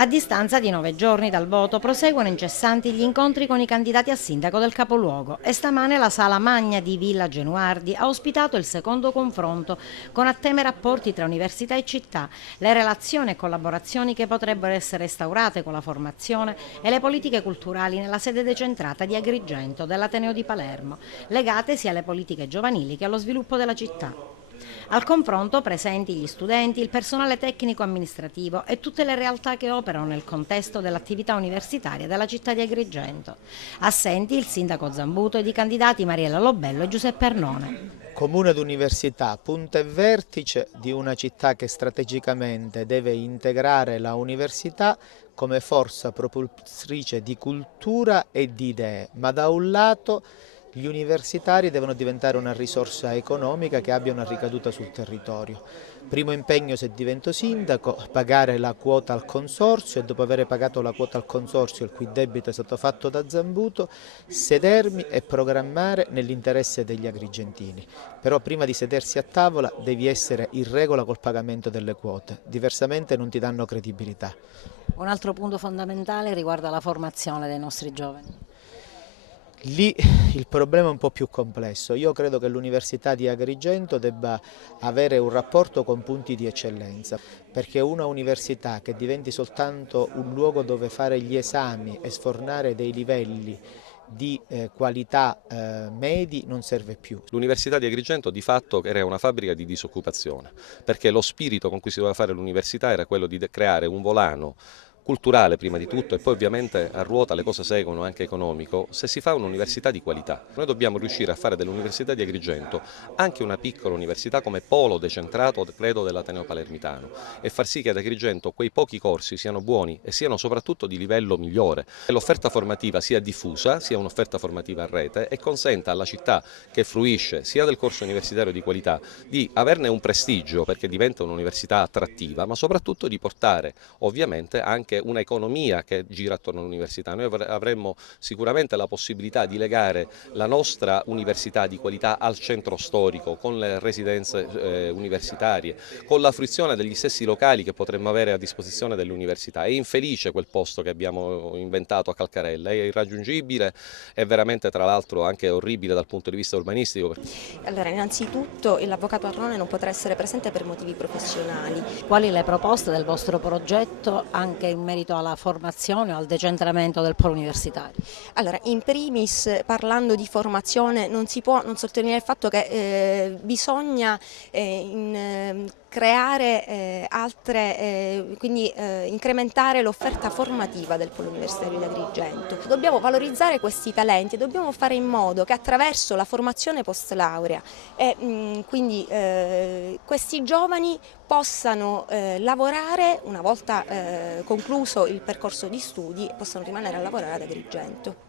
A distanza di 9 giorni dal voto proseguono incessanti gli incontri con i candidati a sindaco del capoluogo e stamane la sala magna di Villa Genuardi ha ospitato il secondo confronto con a tema rapporti tra università e città, le relazioni e collaborazioni che potrebbero essere instaurate con la formazione e le politiche culturali nella sede decentrata di Agrigento dell'Ateneo di Palermo, legate sia alle politiche giovanili che allo sviluppo della città. Al confronto presenti gli studenti, il personale tecnico-amministrativo e tutte le realtà che operano nel contesto dell'attività universitaria della città di Agrigento. Assenti il sindaco Zambuto ed i candidati Mariella Lobello e Giuseppe Arnone. Comune ed università, punta e vertice di una città che strategicamente deve integrare la università come forza propultrice di cultura e di idee, ma da un lato gli universitari devono diventare una risorsa economica che abbia una ricaduta sul territorio. Primo impegno se divento sindaco, pagare la quota al consorzio e dopo aver pagato la quota al consorzio, il cui debito è stato fatto da Zambuto, sedermi e programmare nell'interesse degli agrigentini. Però prima di sedersi a tavola devi essere in regola col pagamento delle quote, diversamente non ti danno credibilità. Un altro punto fondamentale riguarda la formazione dei nostri giovani. Lì il problema è un po' più complesso. Io credo che l'Università di Agrigento debba avere un rapporto con punti di eccellenza, perché una università che diventi soltanto un luogo dove fare gli esami e sfornare dei livelli di qualità medi non serve più. L'Università di Agrigento di fatto era una fabbrica di disoccupazione, perché lo spirito con cui si doveva fare l'università era quello di creare un volano culturale prima di tutto e poi ovviamente a ruota le cose seguono anche economico, se si fa un'università di qualità. Noi dobbiamo riuscire a fare dell'Università di Agrigento anche una piccola università come polo decentrato, credo, dell'Ateneo Palermitano e far sì che ad Agrigento quei pochi corsi siano buoni e siano soprattutto di livello migliore. Che l'offerta formativa sia diffusa, sia un'offerta formativa a rete e consenta alla città che fruisce sia del corso universitario di qualità di averne un prestigio perché diventa un'università attrattiva, ma soprattutto di portare ovviamente anche un'economia che gira attorno all'università. Noi avremmo sicuramente la possibilità di legare la nostra università di qualità al centro storico, con le residenze universitarie, con la fruizione degli stessi locali che potremmo avere a disposizione dell'università. È infelice quel posto che abbiamo inventato a Calcarella, è irraggiungibile, è veramente tra l'altro anche orribile dal punto di vista urbanistico. Allora, innanzitutto l'avvocato Arnone non potrà essere presente per motivi professionali. Quali le proposte del vostro progetto anche in merito alla formazione o al decentramento del polo universitario? Allora, in primis, parlando di formazione, non si può non sottolineare il fatto che bisogna creare quindi incrementare l'offerta formativa del polo universitario di Agrigento. Dobbiamo valorizzare questi talenti e dobbiamo fare in modo che attraverso la formazione post laurea quindi questi giovani possano lavorare una volta concluso il percorso di studi, possano rimanere a lavorare ad Agrigento.